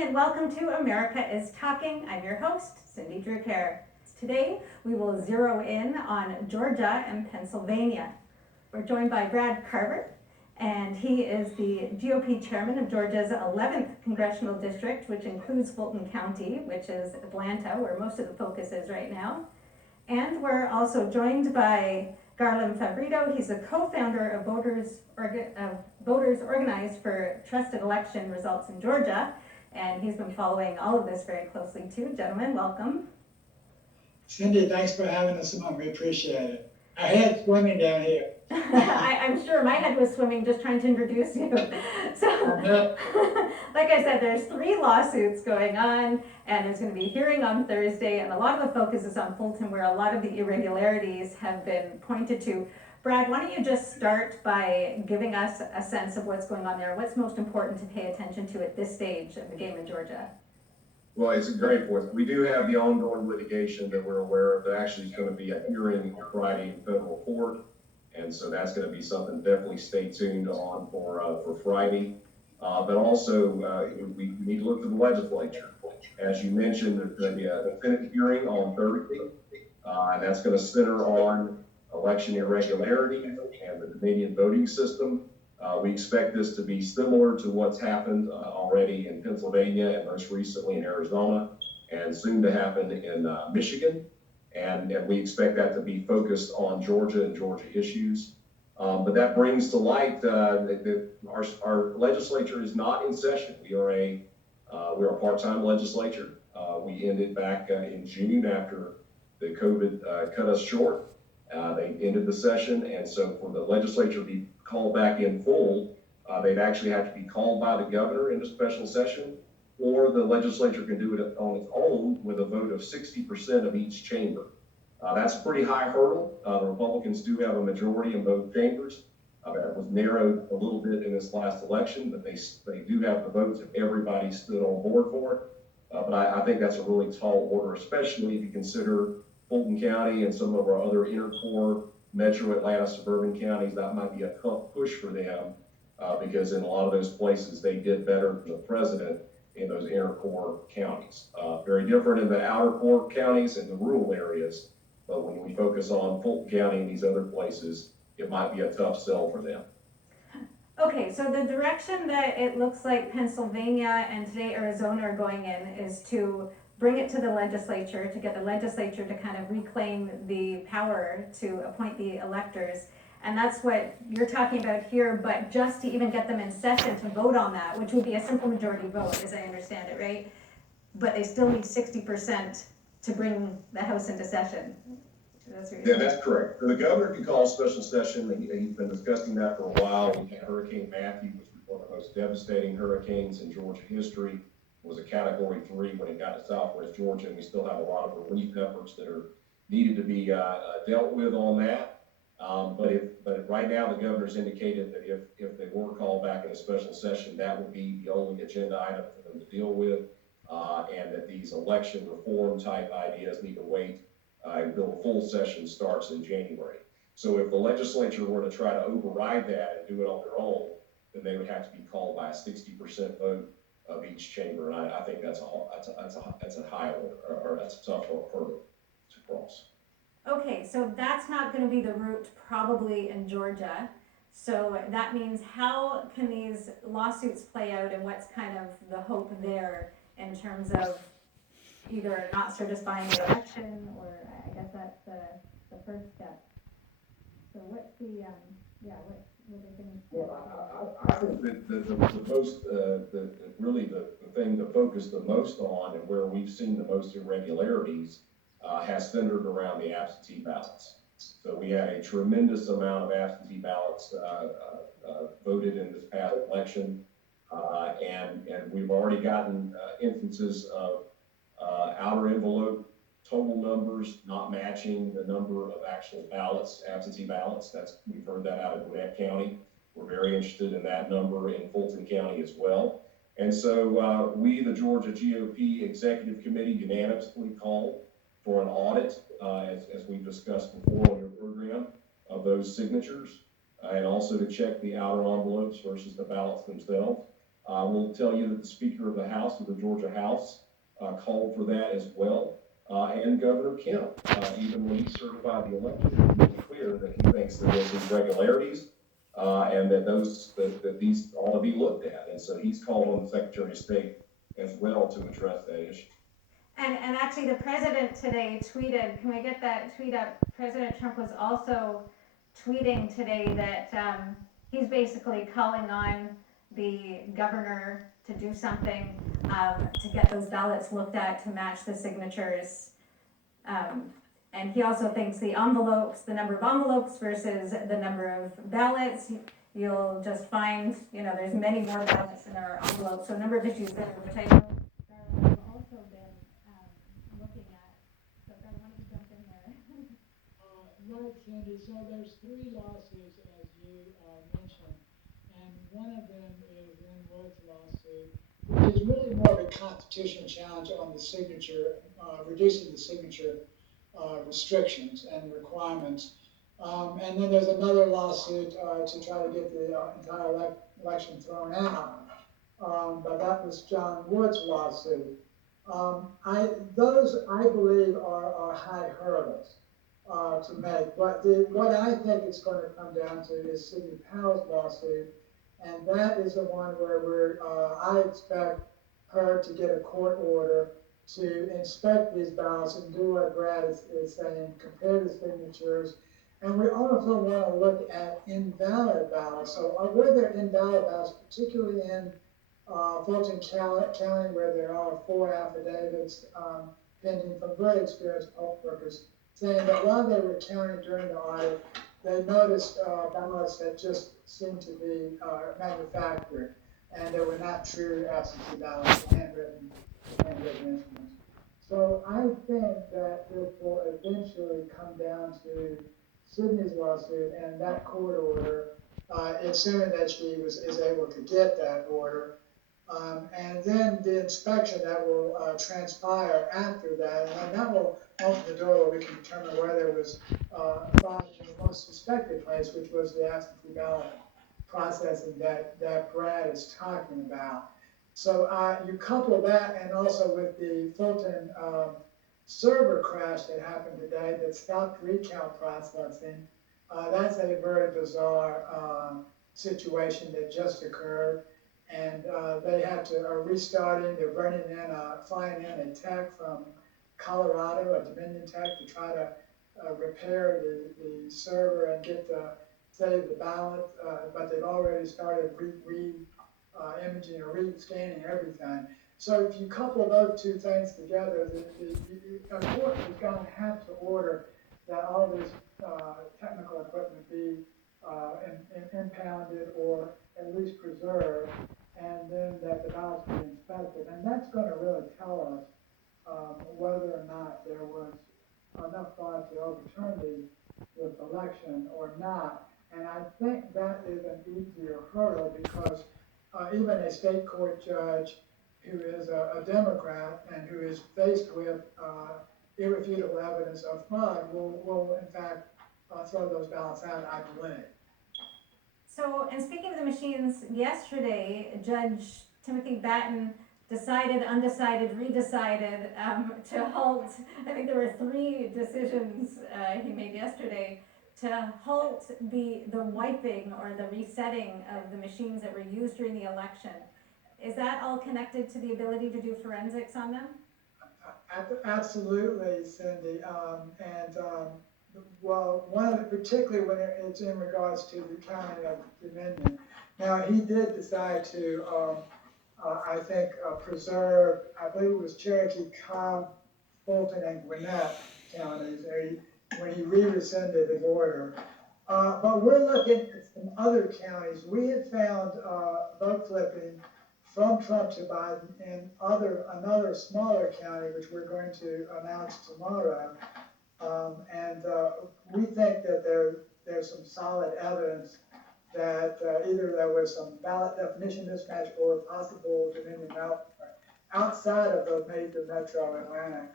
morning and welcome to America is Talking. I'm your host, Cindy Drucare. Today we will zero in on Georgia and Pennsylvania. We're joined by Brad Carver, and he is the GOP chairman of Georgia's 11th congressional district, which includes Fulton County, which is Atlanta, where most of the focus is right now. And we're also joined by Garland Favorito. He's the co-founder of Voters Organized for Trusted Election Results in Georgia, and he's been following all of this very closely too. Gentlemen, welcome. Cindy, thanks for having us on. We appreciate it. Our head's swimming down here. I'm sure my head was swimming just trying to introduce you. So, like I said, there's 3 lawsuits going on, and there's going to be a hearing on Thursday, and a lot of the focus is on Fulton, where a lot of the irregularities have been pointed to. Brad, why don't you just start by giving us a sense of what's going on there? What's most important to pay attention to at this stage of the game in Georgia? Well, it's a great point. We do have the ongoing litigation that we're aware of. There actually is going to be a hearing on Friday in federal court, and so that's going to be something to definitely stay tuned on for Friday. But also, we need to look to the legislature. As you mentioned, there's going to be a Senate hearing on Thursday, and that's going to center on election irregularities and the Dominion voting system. We expect this to be similar to what's happened already in Pennsylvania and most recently in Arizona, and soon to happen in Michigan. And we expect that to be focused on Georgia and Georgia issues. But that brings to light that our legislature is not in session. We're a part-time legislature. We ended back in June after the COVID cut us short. They ended the session, and so for the legislature to be called back in full, they'd actually have to be called by the governor into special session, or the legislature can do it on its own with a vote of 60% of each chamber. That's a pretty high hurdle. The Republicans do have a majority in both chambers. That was narrowed a little bit in this last election, but they do have the votes if everybody stood on board for it. But I think that's a really tall order, especially if you consider Fulton County and some of our other inner core metro Atlanta suburban counties. That might be a tough push for them because in a lot of those places they did better than the president in those inner core counties. Very different in the outer core counties and the rural areas, but when we focus on Fulton County and these other places, it might be a tough sell for them. Okay, so the direction that it looks like Pennsylvania and today Arizona are going in is to bring it to the legislature, to get the legislature to kind of reclaim the power to appoint the electors. And that's what you're talking about here, but just to even get them in session to vote on that, which would be a simple majority vote, as I understand it, right? But they still need 60% to bring the House into session. That's correct. The governor can call a special session. He's been discussing that for a while. We had Hurricane Matthew, which was one of the most devastating hurricanes in Georgia history. It was a Category 3 when it got to Southwest Georgia, and we still have a lot of relief efforts that are needed to be dealt with on that. But right now, the governor's indicated that if they were called back in a special session, that would be the only agenda item for them to deal with, and that these election reform type ideas need to wait until the full session starts in January. So if the legislature were to try to override that and do it on their own, then they would have to be called by a 60% vote of each chamber, and I think that's a high order, or that's a tough hurdle to cross. Okay, so that's not going to be the route probably in Georgia. So that means how can these lawsuits play out, and what's kind of the hope there in terms of either not certifying the election, or I guess that's the first step. So what's the what are things? Well, I think that the thing to focus the most on and where we've seen the most irregularities has centered around the absentee ballots. So we had a tremendous amount of absentee ballots voted in this past election, and we've already gotten instances of outer envelope total numbers not matching the number of actual ballots, absentee ballots. We've heard that out of Gwinnett County. We're very interested in that number in Fulton County as well. And so we, the Georgia GOP Executive Committee, unanimously called for an audit, as we've discussed before on your program, of those signatures, and also to check the outer envelopes versus the ballots themselves. I will tell you that the Speaker of the House of the Georgia House called for that as well. And Governor Kemp, even when he certified the election, he made it clear that he thinks there was irregularities and that these ought to be looked at. And so he's called on the Secretary of State as well to address that issue. And actually, the president today tweeted, can we get that tweet up? President Trump was also tweeting today that he's basically calling on the governor to do something to get those ballots looked at to match the signatures. And he also thinks the envelopes, the number of envelopes versus the number of ballots, you'll just find, there's many more ballots than there are envelopes. So a number of issues there, which I know Darla has also been looking at. So Darla, why don't you jump in there? Right, Cindy. So there's 3 lawsuits, as you mentioned, and one of them is Lynn Wood's lawsuit, which is really more of a constitutional challenge on the signature, reducing the signature restrictions and requirements. And then there's another lawsuit to try to get the entire election thrown out. But that was John Wood's lawsuit. Those, I believe, are high hurdles to make. But what I think it's going to come down to is Sidney Powell's lawsuit, and that is the one where I expect her to get a court order to inspect these ballots and do what Brad is saying, compare the signatures. And we also want to look at invalid ballots. So were there invalid ballots, particularly in Fulton County, where there are 4 affidavits pending from very experienced poll workers, saying that while they were counting during the audit, they noticed ballots that just seemed to be manufactured, and they were not true absentee ballots, handwritten instruments. So I think that this will eventually come down to Sidney's lawsuit and that court order, assuming that she is able to get that order. And then the inspection that will transpire after that, and then that will open the door where we can determine whether there was fraud in the most suspected place, which was the absentee ballot processing that Brad is talking about. So you couple that and also with the Fulton server crash that happened today that stopped recount processing. That's a very bizarre situation that just occurred. And they had to restart it. They're flying in a tech from Colorado, a Dominion tech, to try to repair the server and save the ballot. But they've already started imaging or re-scanning everything. So if you couple those 2 things together, the court is going to have to order that all this technical equipment be impounded or at least preserved, and then that the ballots be inspected. And that's going to really tell us whether or not there was enough fraud to overturn the election or not. And I think that is an easier hurdle because even a state court judge who is a Democrat and who is faced with irrefutable evidence of fraud will in fact throw those ballots out, I believe. So, and speaking of the machines, yesterday, Judge Timothy Batten decided, undecided, redecided to halt, I think there were 3 decisions he made yesterday, to halt the wiping or the resetting of the machines that were used during the election. Is that all connected to the ability to do forensics on them? Absolutely, Cindy. Well, particularly when it's in regards to the county of Dominion. Now, he did decide to, I think, preserve, I believe it was Cherokee, Cobb, Fulton, and Gwinnett counties when he rescinded his order. But we're looking at some other counties. We had found vote flipping from Trump to Biden in another smaller county, which we're going to announce tomorrow. And we think that there's some solid evidence that either there was some ballot definition mismatch or possible Dominion malware outside of the major metro Atlantic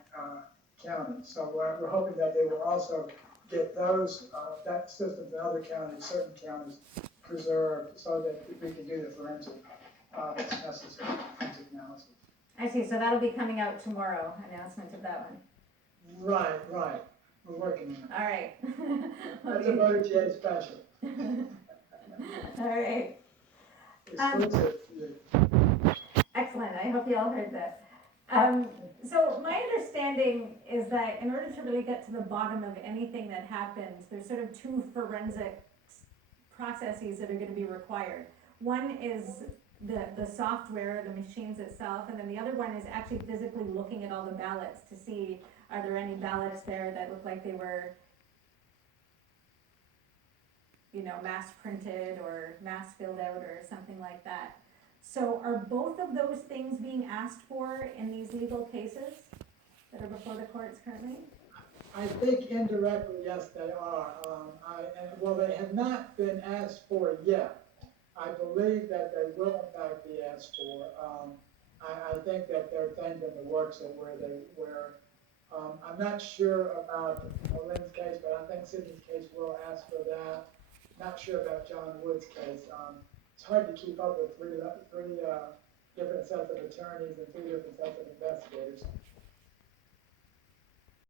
counties. So we're hoping that they will also get that system in other counties, certain counties, preserved so that we can do the forensic that's necessary for forensic analysis. I see, so that'll be coming out tomorrow, announcement of that one. Right, we're working on it. All right. That's a Motor GA special. All right, Exclusive. excellent, I hope you all heard that. So my understanding is that in order to really get to the bottom of anything that happens, there's sort of two forensic processes that are gonna be required. One is the software, the machines itself, and then the other one is actually physically looking at all the ballots to see, are there any ballots there that look like they were, mass printed or mass filled out or something like that. So are both of those things being asked for in these legal cases that are before the courts currently? I think indirectly, yes, they are. Well, they have not been asked for yet. I believe that they will in fact be asked for. I think that there are things in the works that I'm not sure about Lynn's case, but I think Sydney's case will ask for that. Not sure about John Wood's case. It's hard to keep up with three different sets of attorneys and three different sets of investigators.